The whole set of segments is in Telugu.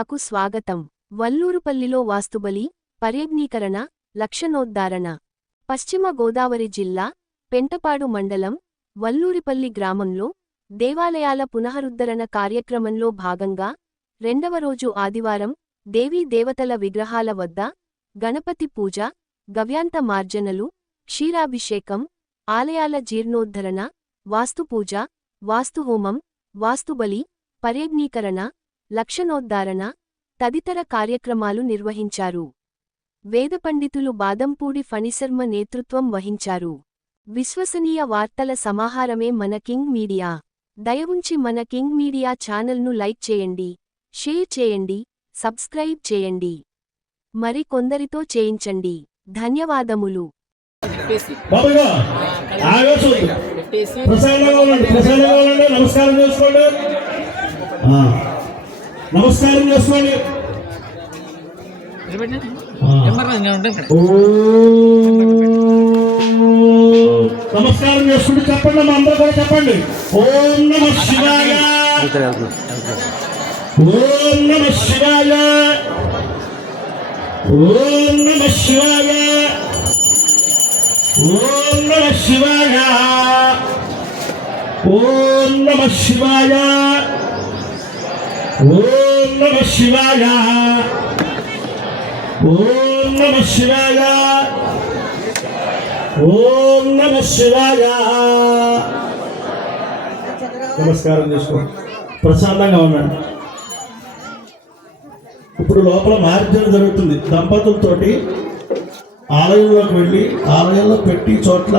మీడియాకు స్వాగతం. వల్లూరుపల్లిలో వాస్తుబలి, పర్యగ్నీకరణ, లక్షణోద్ధారణ. పశ్చిమ గోదావరి జిల్లా, పెంటపాడు మండలం, వల్లూరిపల్లి గ్రామంలో దేవాలయాల పునరుద్ధరణ కార్యక్రమంలో భాగంగా రెండవ రోజు ఆదివారం దేవీ దేవతల విగ్రహాల వద్ద గణపతి పూజ, గవ్యాంత మార్జనలు, క్షీరాభిషేకం, ఆలయాల జీర్ణోద్ధరణ, వాస్తుపూజ, వాస్తుహోమం, వాస్తుబలి, పర్యగ్నీకరణ, లక్షణోద్ధారణ తదితర కార్యక్రమాలు నిర్వహించారు. వేదపండితులు బాదంపూడి ఫణిశర్మ నేతృత్వం వహించారు. విశ్వసనీయ వార్తల సమాహారమే మన కింగ్ మీడియా. దయవుంచి మన కింగ్ మీడియా ఛానల్ను లైక్ చేయండి, షేర్ చేయండి, సబ్స్క్రైబ్ చేయండి. మరి కొందరితో చేయించండి. ధన్యవాదములు. నమస్కారం చేసుకోండి. నమస్కారం చేసుకుంటూ చెప్పండి, మా అందరూ కూడా చెప్పండి. ఓం నమః శివాయ, ఓం నమః శివాయ, ఓం నమః శివాయ, ఓం నమః శివాయ, ఓం నమః శివాయ, ఓం నమః శివాయ, ఓం నమః శివాయ, ఓం నమః శివాయ. నమస్కారం చేసుకోండి, ప్రశాంతంగా ఉండండి. ఇప్పుడు లోపల మార్జన జరుగుతుంది. దంపతులతోటి ఆలయంలోకి వెళ్ళి ఆలయంలో పెట్టి చోట్ల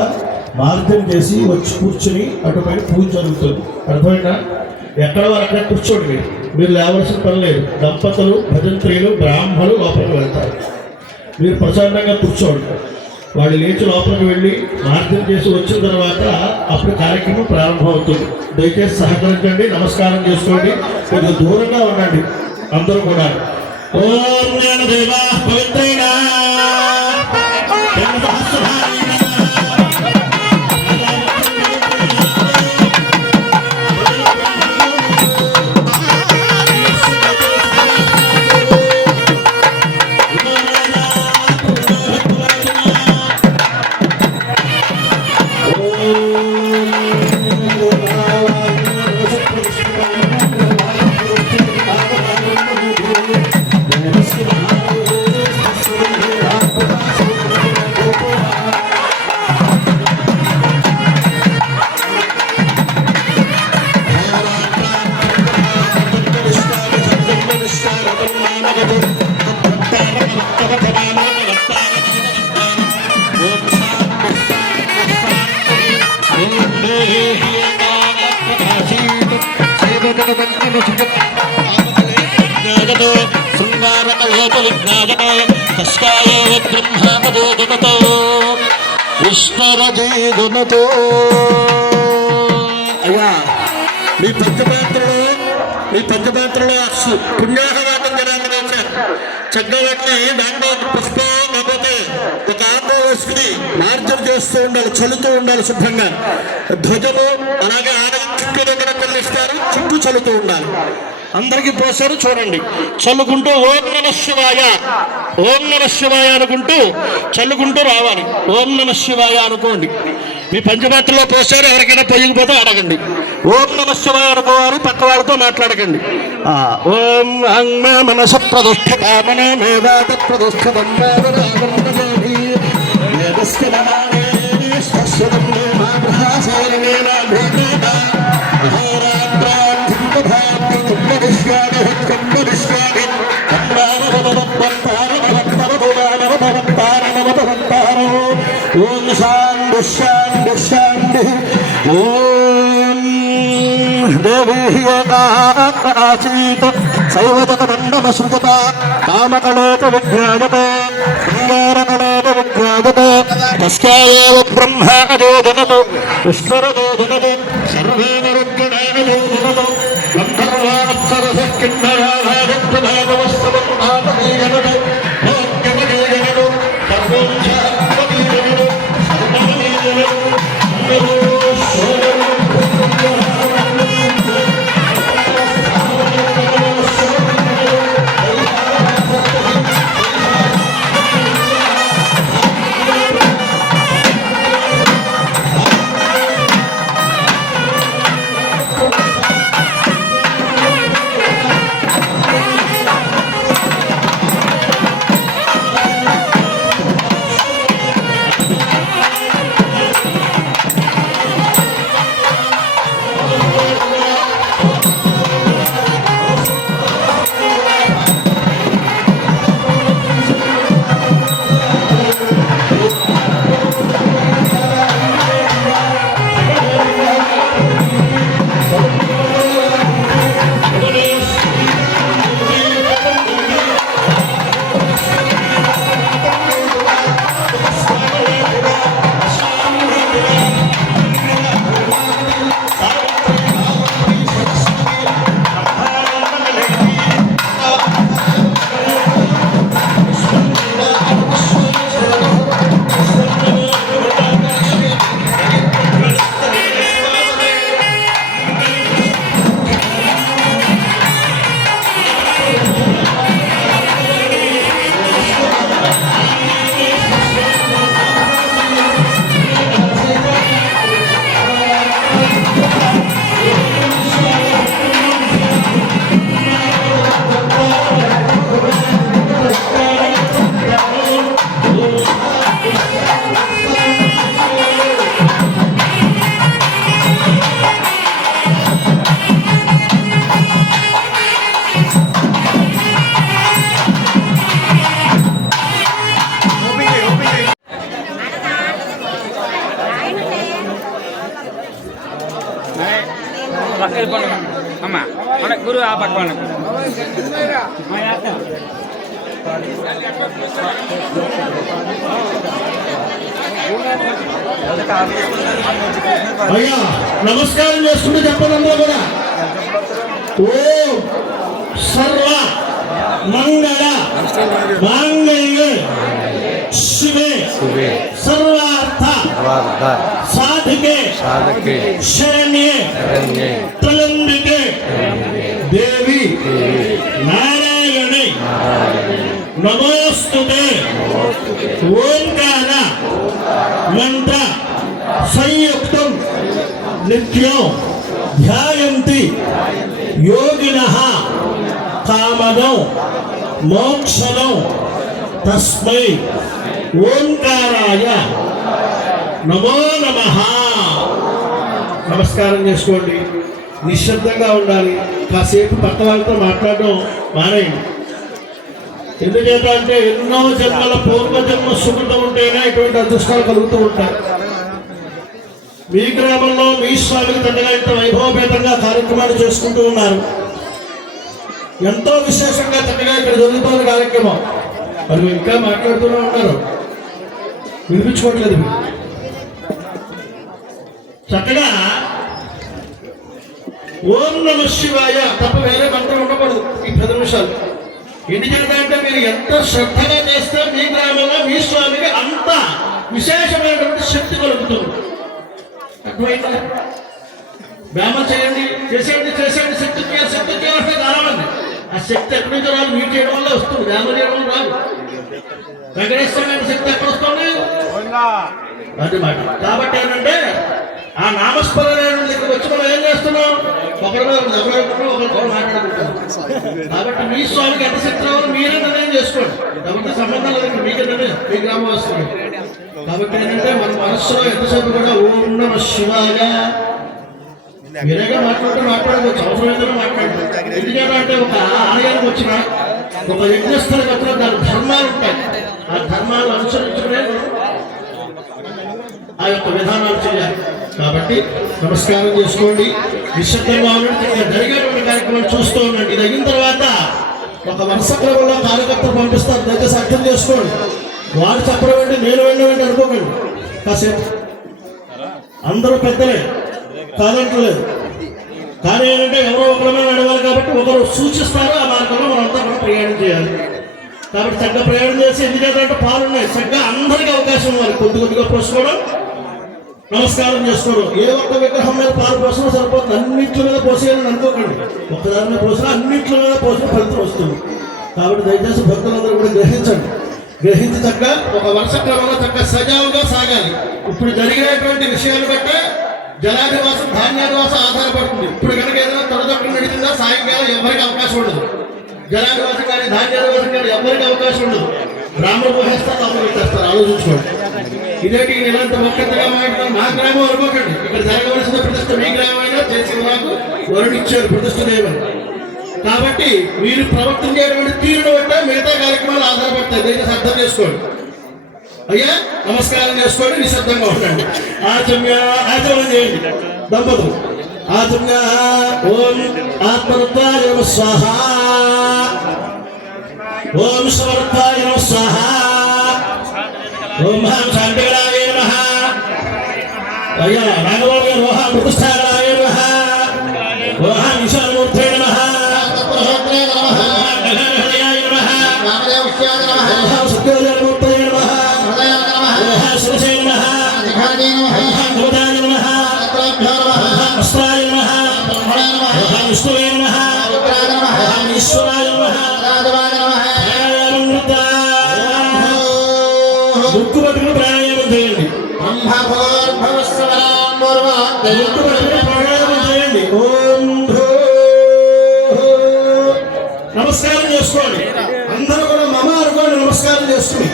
మార్జన చేసి వచ్చి కూర్చుని అటుపైన పూజ జరుగుతుంది. అర్థమైనా? ఎక్కడ అక్కడ కూర్చోండి, మీరు లేవలసిన పని లేదు. దంపతులు, భజంత్రీలు, బ్రాహ్మణులు లోపలికి వెళ్తారు. మీరు ప్రశాంతంగా కూర్చోండి. వాళ్ళు లేచి లోపలికి వెళ్ళి మార్జన చేసి వచ్చిన తర్వాత అప్పుడు కార్యక్రమం ప్రారంభం అవుతుంది. దయచేసి సహకరించండి, నమస్కారం చేసుకోండి, కొంచెం దూరంగా ఉండండి అందరూ కూడా. ఓం జ్ఞానదేవా పవిత్రేణ అయ్యా, మీ పంచపాత్రలో పుణ్యాహవాటం జనాన్ని చక్కబట్టి దాంట్లో పుష్పం లేకపోతే ఒక ఆత్మ వేసుకుని మార్జన చేస్తూ ఉండాలి, చల్లుతూ ఉండాలి శుభ్రంగా. ధ్వజము అలాగే ఆడది చుట్టూ కూడా కొల్లిస్తారు, చుట్టూ చల్లుతూ ఉండాలి. అందరికీ పోసారు చూడండి, చల్లుకుంటూ ఓం నమః శివాయ, ఓం నమః శివాయ అనుకుంటూ చల్లుకుంటూ రావాలి. ఓం నమః శివాయ అనుకోండి. మీ పంచపాత్రలో పోసారు, ఎవరికైనా పొయ్యకపోతే అడగండి. ఓం నమః శివాయ అనుకోవాలి, పక్క వాళ్ళతో మాట్లాడకండి. ఓం అంగ మనస ప్రతిష్ఠిత మనో మేధాత ప్రతిష్ఠితం ఓం శాంతి శాంతి శాంతి. ఓం దేవీయకాసీత శైవజగమండమ సృజత కామకళోప విజ్ఞాయత శృంగారకళోప విజ్ఞాయత తస్యాయేవ బ్రహ్మాజో జగత్ ఈశ్వరజో జగత్ సర్వేణ రుద్గణేనజో జగత్ గంధర్వాప్సరసః కిన్నరాభాగప్రభాగవస్తవం ఆపదే జగత్ భోగ్యమదే జగత్ సర్వం శాంతమదే జగత్ సర్వమదే జగత్ పక్క వెళ్ళిపోండి అమ్మ మన గురువు ఆ పక్క అయ్యా నమస్కారం చేస్తుంటే చెప్పండి అందరూ కూడా ఓం సర్వ మంగళ మాంగళ్యే శివే సర్వార్థ సాధికే శరణ్యే త్రయంబికే దేవి నారాయణి నమోస్తుతే ఓంకార మంత్ర సంయుక్తం నిత్యం ధ్యాయంతి యోగినః కామదం మోక్షదం తస్మై ఓంకారాయ నమో నమః. నమస్కారం చేసుకోండి. నిశ్శబ్దంగా ఉండాలి. కాసేపు పక్క వాళ్ళతో మాట్లాడడం మానేయండి. ఎందుచేత అంటే ఎన్నో జన్మల పూర్వజన్మ సుకృతం ఉంటేనే ఇటువంటి అదృష్టాలు కలుగుతూ ఉంటాయి. మీ గ్రామంలో మీ స్వామికి తండ్రిగా ఇంత వైభవపేతంగా కార్యక్రమాలు చేసుకుంటూ ఉన్నారు. ఎంతో విశేషంగా చక్కగా ఇక్కడ జరుగుతున్న కార్యక్రమం. మరి ఇంకా మాట్లాడుతూనే ఉన్నారు, వినిపించుకోవట్లేదు. చక్కగా ఓం నమః శివాయ తప్ప వేరే మంత్రం ఉండకూడదు ఈ 10 నిమిషాలు. ఎందుకంటే అంటే మీరు ఎంత శ్రద్ధగా చేస్తే మీ గ్రామంలో మీ స్వామికి అంత విశేషమైనటువంటి శక్తి కలుగుతుంది. అర్థమైందా? వ్యాయామం చేయండి, చేసేయండి చేసేయండి. శక్తి చేయాలంటే కావాలండి. ఆ శక్తి ఎక్కడి నుంచి రాదు, మీరు చేయడం వల్ల వస్తుంది. వ్యాయామం చేయడం వల్ల రాదు. వెంకటేశ్వర శక్తి ఎక్కడ వస్తుంది? అది మాట. కాబట్టి ఏంటంటే ఆ నామస్మరణ దగ్గర వచ్చి మనం ఏం చేస్తున్నాం? ఒకరి మాట్లాడుకుంటాం. కాబట్టి మీ స్వామికి ఎంత శక్తి రావాలో మీరే నిర్ణయం చేసుకోండి. కాబట్టి సంబంధం లేదు, మీకే నిర్ణయం, మీ గ్రామం వస్తుంది. కాబట్టి ఏంటంటే మన మనస్సులో ఎంతసేపు కూడా ఓం నమః శివాయ మీరేగా మాట్లాడుకోవచ్చు. అవసరమైందని మాట్లాడదు. ఎందుకంటే ఒక ఆలయానికి వచ్చిన ఒక యజ్ఞస్థలికి వచ్చిన దాని ధర్మాలు ఉంటాయి. ఆ ధర్మాలు అనుసరించుకునే ఆ యొక్క విధానాలు చేయాలి. కాబట్టి నమస్కారం చేసుకోండి. నిశ్శబ్దంగా ఉండండి. జరిగేటువంటి కార్యక్రమం చూస్తూ ఉండండి. ఇది అయిన తర్వాత ఒక వరుస క్రమంలో కార్యకర్తలు పంపిస్తారు. దయచేసి అర్థం చేసుకోండి. వాడు చెప్పడం ఏంటి, నేను వెళ్ళి అనుకోకండి. కాసేపు అందరూ పెద్దలే కాదంటలేదు. కానీ ఏంటంటే ఎవరో ఒకరమే నడవాలి. కాబట్టి ఒకరు సూచిస్తారు, ఆ మార్గంలో మనంతా కూడా ప్రయాణం చేయాలి. కాబట్టి చక్కగా ప్రయాణం చేసి ఎందుకంటే పాలున్నాయి. చక్కగా అందరికీ అవకాశం ఇవ్వాలి. కొద్దిగా పోసుకోవడం, నమస్కారం చేసుకోవడం. ఏ ఒక్క విగ్రహం మీద పాలు పోసినా సరిపోతుంది. అన్నింటి మీద పోసేయాలని అనుకోకండి. ఒక్కదాని మీద పోసినా అన్నింటి మీద పోసిన ఫలితం వస్తుంది. కాబట్టి దయచేసి భక్తులందరూ కూడా గ్రహించి చక్కగా ఒక వరుస క్రమంలో చక్కగా సజావుగా సాగాలి. ఇప్పుడు జరిగినటువంటి విషయాన్ని బట్టే జలాదివాసం ధాన్యాదివాసం ఆధారపడుతుంది. ఇప్పుడు కనుక ఏదైనా తొడదొక్కలు నడిచిందా సాయంకాలం ఎవరికి అవకాశం ఉండదు. జలాదివాసం కానీ ధాన్యాదివాసం కానీ ఎవరికి అవకాశం ఉండదు. బ్రాహ్మణులు పోసేస్తారు, తమ్ముడు పెట్టేస్తారు. ఆలోచించుకోండి. ఇదేంటి ఇలాంటి ఒక్కటిగా మాట్లాడుతున్నారు. మా గ్రామం అనుకోకండి. ఇక్కడ జరగవలసిన ప్రతిష్ట మీ గ్రామం అయినా చేసి నాకు వరుణిచ్చారు ప్రతిష్ట దేవని. కాబట్టి మీరు ప్రవర్తించేటువంటి తీరును బట్టే మిగతా కార్యక్రమాలు ఆధారపడతాయి. దయచేసి అర్థం చేసుకోండి. అయ్యా నమస్కారం చేసుకోండి. నిశ్శబ్దంగా ఉండండి. ఆచరణ చేయండి. దంపతులు ఆచరణ. ఓం ఆత్మరుద్రాయ నమః స్వాహ. ఓం సమర్థాయ నమః స్వాహ. ఓం శాంతిగణాయ నమః. అయ్యా రాఘవాల్ గారు ఓం ప్రతిష్టాగణాయ నమః. ఓం ఈశానమూర్తే నమః. ముక్కు పట్టుకుని ప్రాణాయామం చేయండి. ముక్కు పట్టుకుని ప్రాణాయామం చేయండి. ఓం నమస్కారం చేసుకోండి. అందరూ కూడా మమ అనుకోండి. నమస్కారం చేసుకోండి.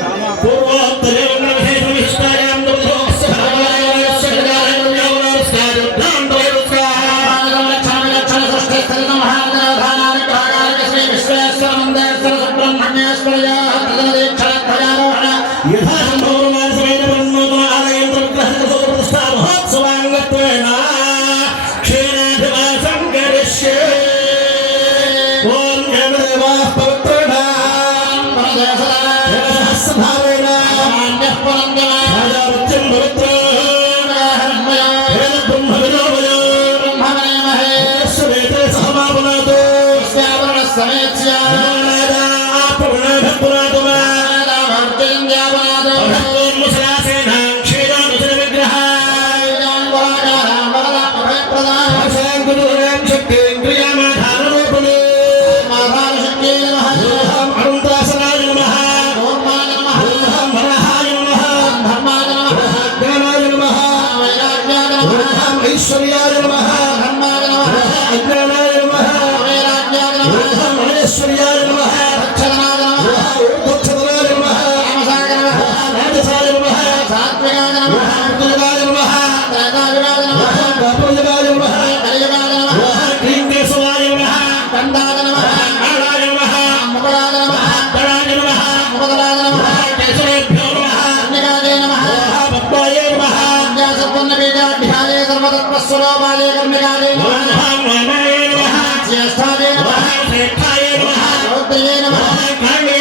క్షీణాధివాసం ఐశ్వర్యాయ నమః ధర్మాయ నమః అజ్ఞానాయ నమః కుబేరాజ్ఞాయ నమః మహేశ్వర్యాయ నమః దక్షిణాయ నమః ఊర్ధ్వక్షతనాయ నమః తామసాయ నమః రాజసాయ నమః సాత్వికాయ నమః దుర్గాయ నమః త్రేతాయుగాయ నమః ద్వాపరయుగాయ నమః కలియుగాయ నమః క్లీంకేశవాయ నమః దండాయ నమః నారాయ నమః ముకులాయ నమః ధనాయ నమః ముకులాయ నమః కేశవేభ్యో నమః కన్యకాయ నమః పద్మాయ నమః విద్యాసత్వన్నబీజాధ్యాయ సర్వతత్వస్వరూపాయ కర్మికాయ నమః వామాయ నమః జ్యేష్ఠాయ నమః శ్రేష్ఠాయ నమః రౌద్రయ నమః కాళే